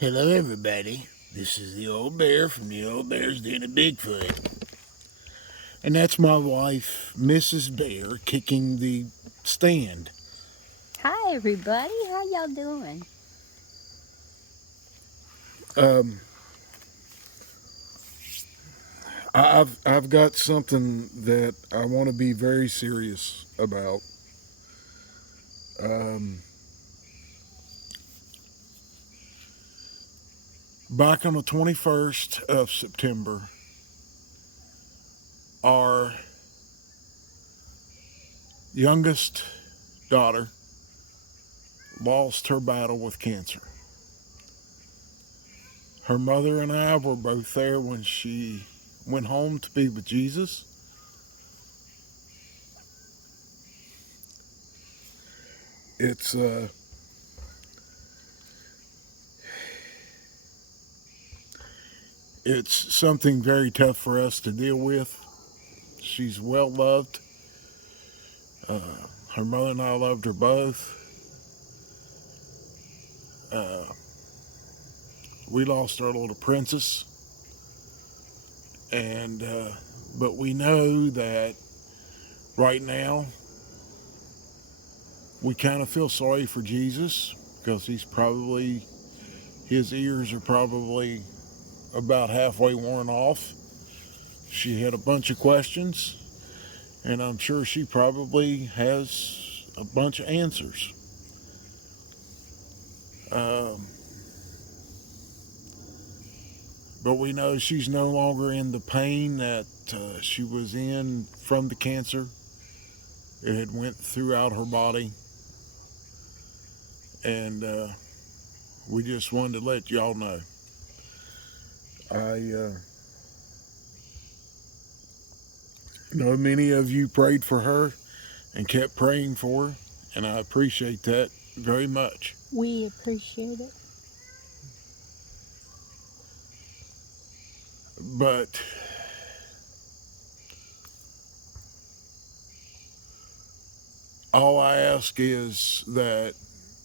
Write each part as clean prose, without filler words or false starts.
Hello, everybody. This is the old bear from the Old Bear's Den of Bigfoot. And that's my wife, Mrs. Bear, kicking the stand. Hi, everybody. How y'all doing? Um, I've got something that I want to be very serious about. Um, Back on the 21st of September, our youngest daughter lost her battle with cancer. Her mother and I were both there when she went home to be with Jesus. It's it's something very tough for us to deal with. She's well loved. Uh, Her mother and I loved her both. Uh, we lost our little princess, and but we know that right now we kind of feel sorry for Jesus because his ears are probably about halfway worn off. She had a bunch of questions, and I'm sure she probably has a bunch of answers. Um, but we know she's no longer in the pain that she was in from the cancer. It had went throughout her body, and we just wanted to let y'all know. I know many of you prayed for her and kept praying for her, and I appreciate that very much. We appreciate it. But all I ask is that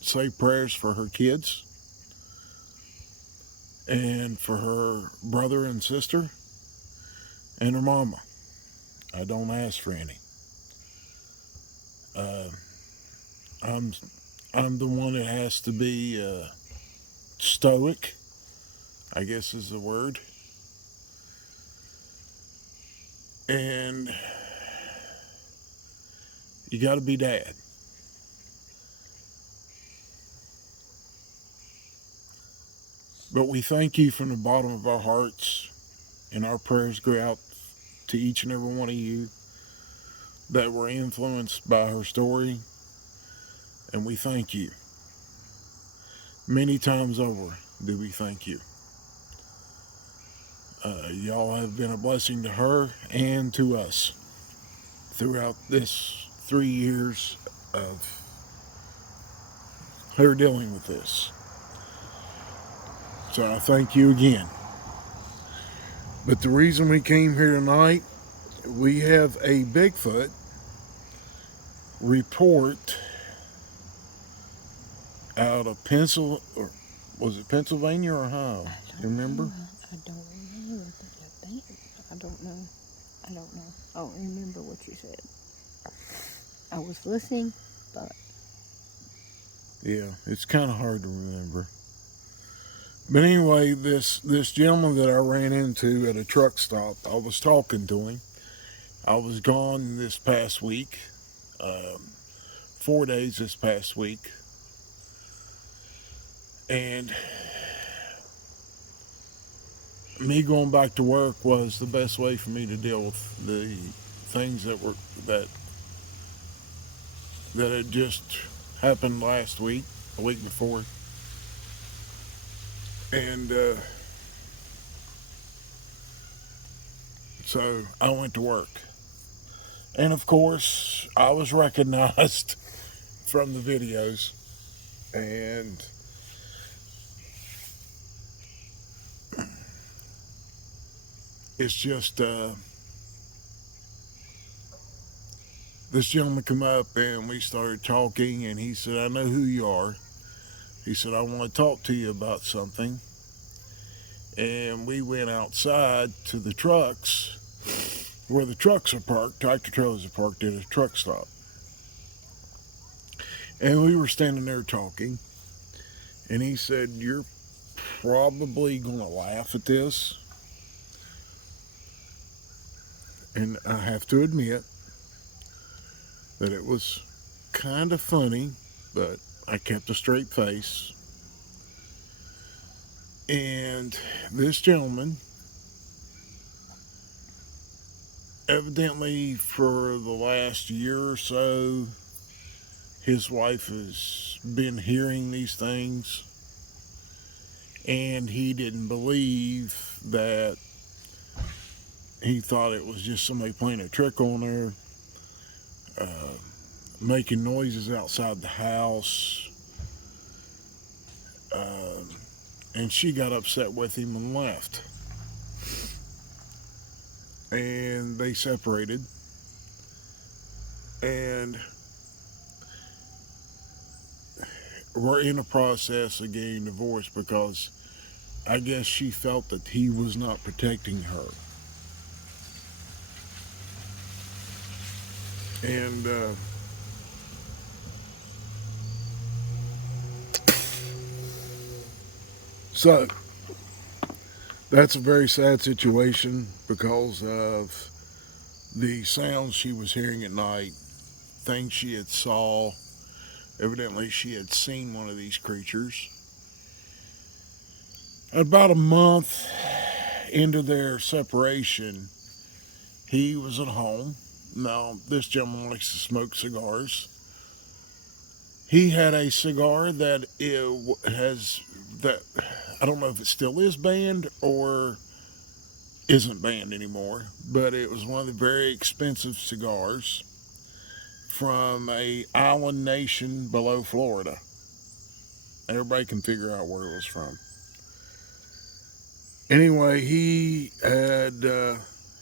say prayers for her kids and for her brother and sister and her mama. I don't ask for any. Uh, I'm I'm the one that has to be stoic, I guess is the word. And you got to be dad. But we thank you from the bottom of our hearts, and our prayers go out to each and every one of you that were influenced by her story. And we thank you. Many times over do we thank you. Y'all have been a blessing to her and to us throughout this 3 years of her dealing with this. So I thank you again. But the reason we came here tonight, we have a Bigfoot report out of or was it Pennsylvania or Ohio? You remember? I don't remember. I don't know. I don't know. I don't remember what you said. I was listening, but Yeah, it's kind of hard to remember. But anyway, this gentleman that I ran into at a truck stop, I was talking to him. I was gone this past week, um, 4 days this past week, and me going back to work was the best way for me to deal with the things that that had just happened last week, a week before, and so I went to work, and of course I was recognized from the videos, and it's just this gentleman come up and we started talking, and he said, "I know who you are." He said, "I want to talk to you about something." And we went outside to the trucks where the trucks are parked, tractor trailers are parked at a truck stop. And we were standing there talking, and he said, "You're probably going to laugh at this." And I have to admit that it was kind of funny, but I kept a straight face. And this gentleman, evidently for the last year or so, his wife has been hearing these things, and he didn't believe that. He thought it was just somebody playing a trick on her, uh, making noises outside the house, uh, and she got upset with him and left. And they separated, and we're in the process of getting divorced because I guess she felt that he was not protecting her. And so that's a very sad situation because of the sounds she was hearing at night, things she had saw. Evidently, she had seen one of these creatures. About a month into their separation, he was at home. Now, this gentleman likes to smoke cigars. He had a cigar that it has that I don't know if it still is banned or isn't banned anymore, but it was one of the very expensive cigars from a island nation below Florida. Everybody can figure out where it was from. Anyway, he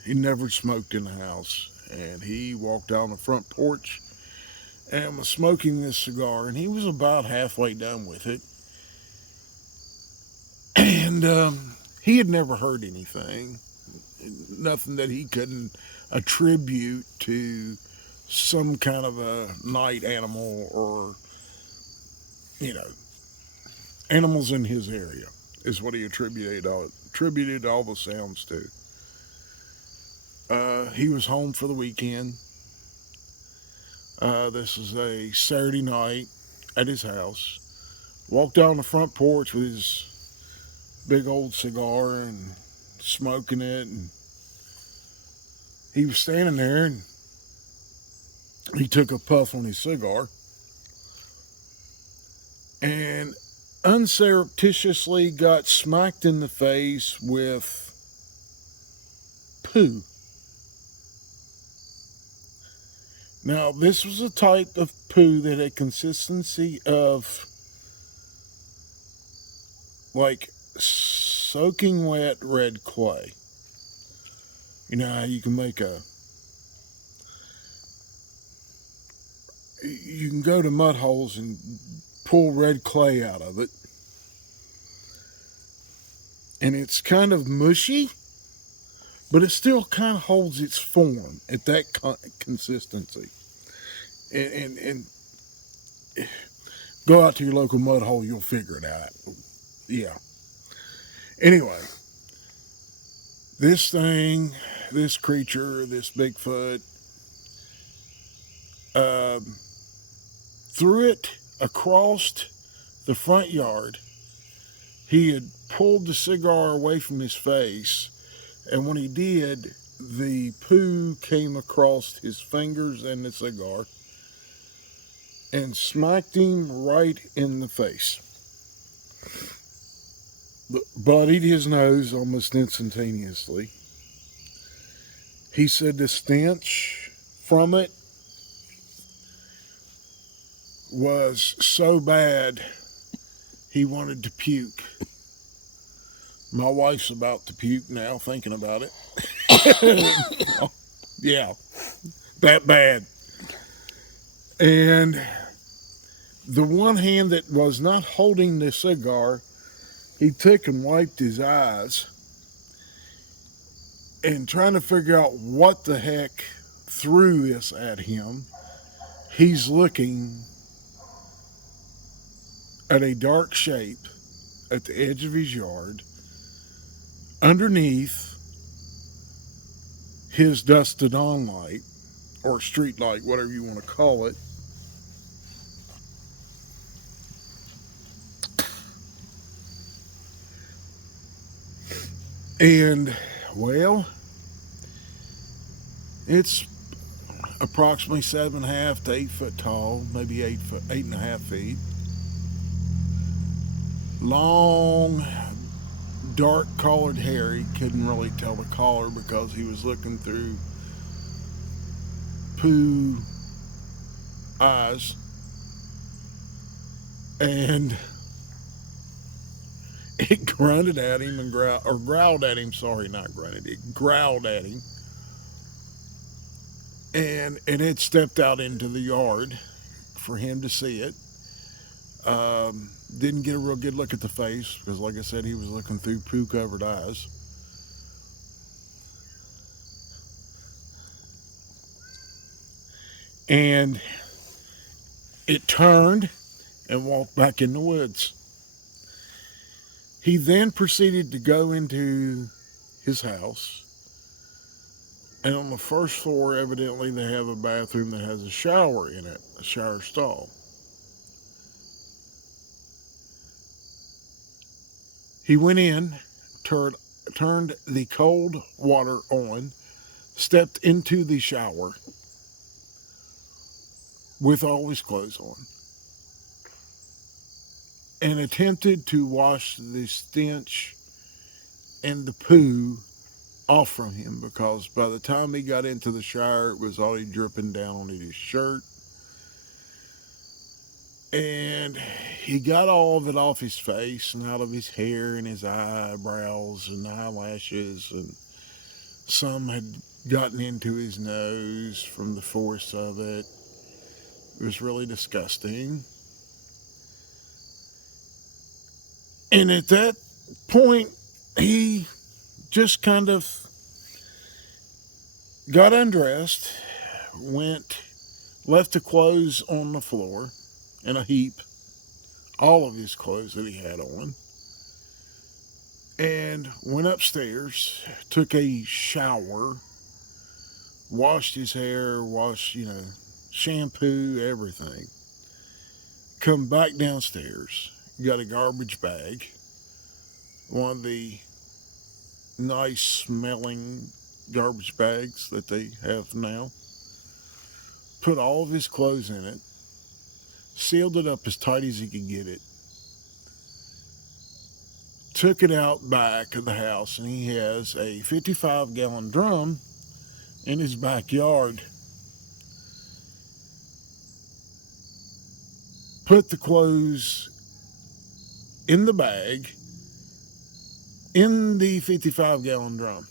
never smoked in the house, and he walked out on the front porch and was smoking this cigar, and he was about halfway done with it, and he had never heard anything, nothing that he couldn't attribute to some kind of a night animal or you know animals in his area is what he attributed all the sounds to. He was home for the weekend. This is a Saturday night at his house. Walked down the front porch with his big old cigar and smoking it, and he was standing there and he took a puff on his cigar and unsurreptitiously got smacked in the face with poo. Now, this was a type of poo that had consistency of like soaking wet red clay. You know how you can make a you can go to mud holes and pull red clay out of it, and it's kind of mushy, but it still kind of holds its form at that consistency. And go out to your local mud hole, you'll figure it out. Yeah. Anyway, this thing, this creature, this Bigfoot, um, threw it across the front yard He had pulled the cigar away from his face, and when he did, the poo came across his fingers and the cigar and smacked him right in the face. Bloodied his nose almost instantaneously. He said the stench from it was so bad he wanted to puke. My wife's about to puke now, thinking about it. Yeah, that bad. And the one hand that was not holding the cigar, he took and wiped his eyes and trying to figure out what the heck threw this at him. He's looking at a dark shape at the edge of his yard underneath his dusted on light or street light, whatever you want to call it. And, well, it's approximately 7.5 to 8 foot tall, maybe 8 foot, 8.5 feet. Long, dark colored hair. He couldn't really tell the color because he was looking through poo eyes. And it grunted at him and growled at him. Sorry, not grunted. It growled at him. And it had stepped out into the yard for him to see it. Didn't get a real good look at the face because, like I said, he was looking through poo covered eyes. And it turned and walked back in the woods. He then proceeded to go into his house. And on the first floor, evidently, they have a bathroom that has a shower in it, a shower stall. He went in, turned the cold water on, stepped into the shower with all his clothes on, and attempted to wash the stench and the poo off from him because by the time he got into the shower, it was already dripping down on his shirt. And he got all of it off his face and out of his hair and his eyebrows and eyelashes, and some had gotten into his nose from the force of it. It was really disgusting. And at that point, he just kind of got undressed, left the clothes on the floor in a heap, all of his clothes that he had on, and went upstairs, took a shower, washed his hair, shampoo, everything. Come back downstairs, got a garbage bag, one of the nice smelling garbage bags that they have now, put all of his clothes in it, sealed it up as tight as he could get it, took it out back of the house, and he has a 55-gallon drum in his backyard. Put the clothes in the bag in the 55-gallon drum.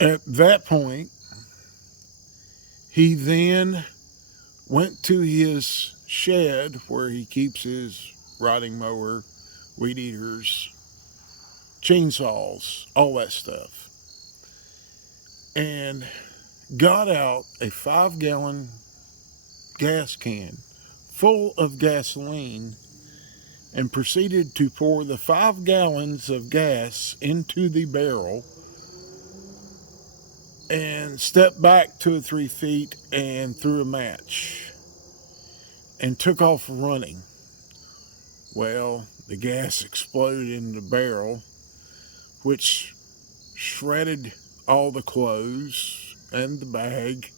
At that point, he then went to his shed where he keeps his riding mower, weed eaters, chainsaws, all that stuff, and got out a 5-gallon gas can full of gasoline and proceeded to pour the 5 gallons of gas into the barrel and stepped back 2 or 3 feet and threw a match and took off running. Well, the gas exploded in the barrel, which shredded all the clothes and the bag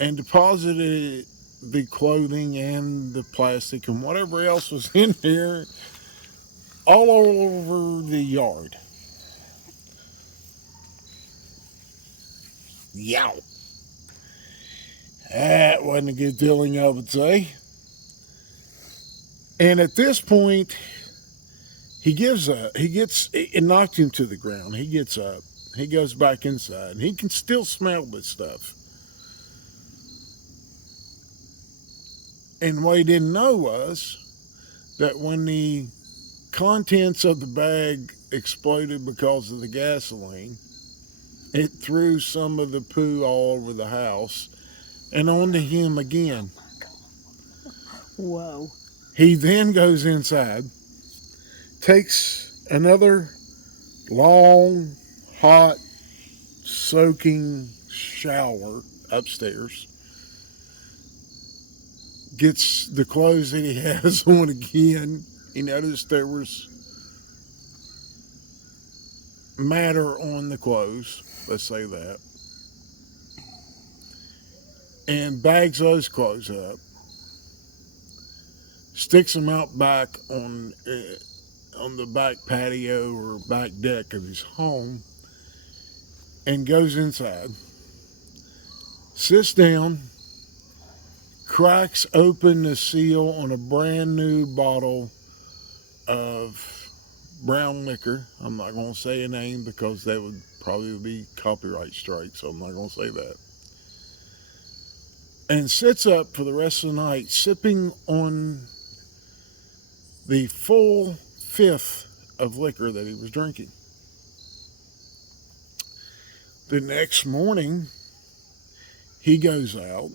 and deposited the clothing and the plastic and whatever else was in there all over the yard. Yow. That wasn't a good feeling, I would say. And at this point, he gives up. It knocked him to the ground. He gets up. He goes back inside. And he can still smell this stuff. And what he didn't know was that when the contents of the bag exploded because of the gasoline, it threw some of the poo all over the house and onto him again. Whoa. He then goes inside, takes another long, hot, soaking shower upstairs, gets the clothes that he has on again. He noticed there was matter on the clothes, let's say that, and bags those clothes up, sticks them out back on the back patio or back deck of his home, and goes inside, sits down, cracks open the seal on a brand new bottle of brown liquor. I'm not going to say a name because that would probably be copyright strike, so I'm not going to say that. And sits up for the rest of the night, sipping on the full fifth of liquor that he was drinking. The next morning, he goes out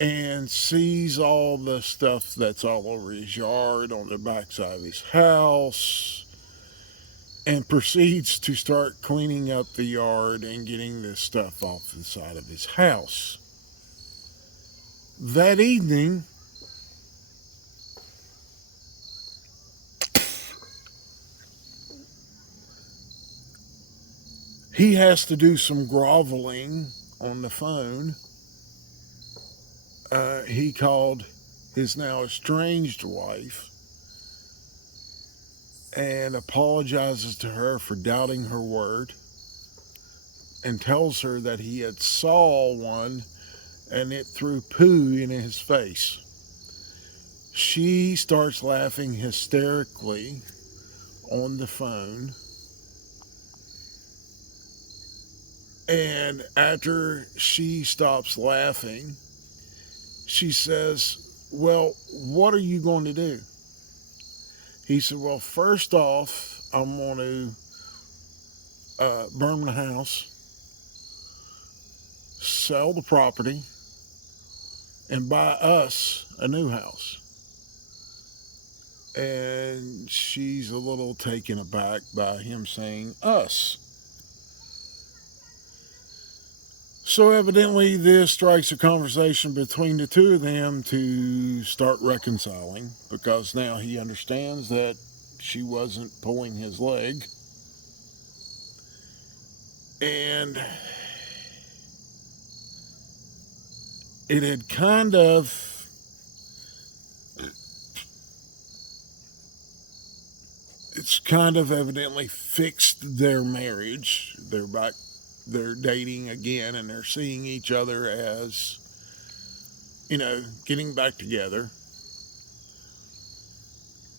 and sees all the stuff that's all over his yard, on the backside of his house, and proceeds to start cleaning up the yard and getting this stuff off the side of his house. That evening, he has to do some groveling on the phone. He called his now estranged wife and apologizes to her for doubting her word and tells her that he had saw one and it threw poo in his face. She starts laughing hysterically on the phone. And after she stops laughing, she says, "Well, what are you going to do?" He said, "Well, first off, I'm going to burn the house, sell the property, and buy us a new house." And she's a little taken aback by him saying us. So evidently this strikes a conversation between the two of them to start reconciling, because now he understands that she wasn't pulling his leg. And it had kind of it's kind of evidently fixed their marriage. They're dating again, and they're seeing each other as, getting back together.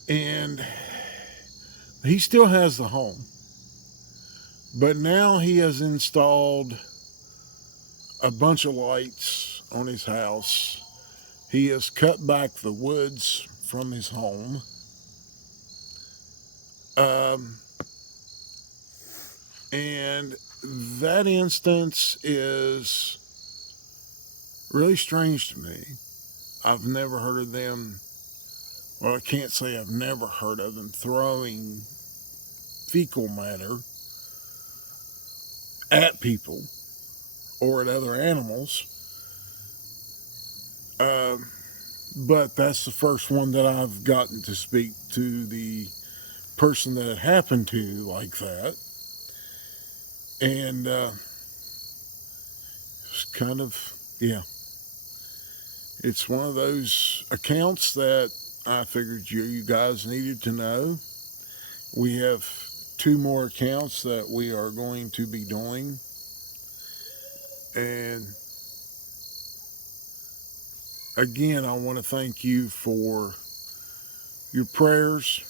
And he still has the home, but now he has installed a bunch of lights on his house. He has cut back the woods from his home. And that instance is really strange to me. I've never heard of them, well, I can't say I've never heard of them throwing fecal matter at people or at other animals. but that's the first one that I've gotten to speak to the person that it happened to like that. And it's kind of, yeah, it's one of those accounts that I figured you guys needed to know. We have two more accounts that we are going to be doing. And again, I want to thank you for your prayers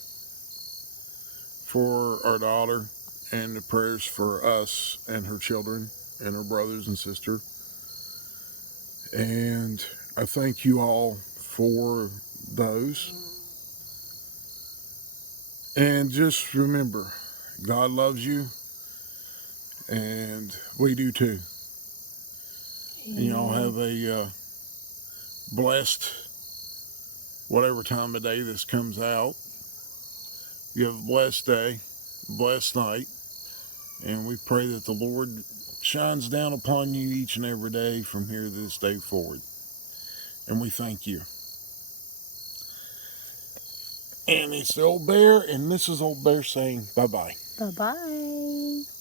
for our daughter and the prayers for us and her children and her brothers and sister. And I thank you all for those. And just remember, God loves you, and we do too. And y'all have a blessed whatever time of day this comes out. You have a blessed day, blessed night, and we pray that the Lord shines down upon you each and every day from here this day forward. And we thank you. And it's the old bear, and this is old bear saying bye bye. Bye bye.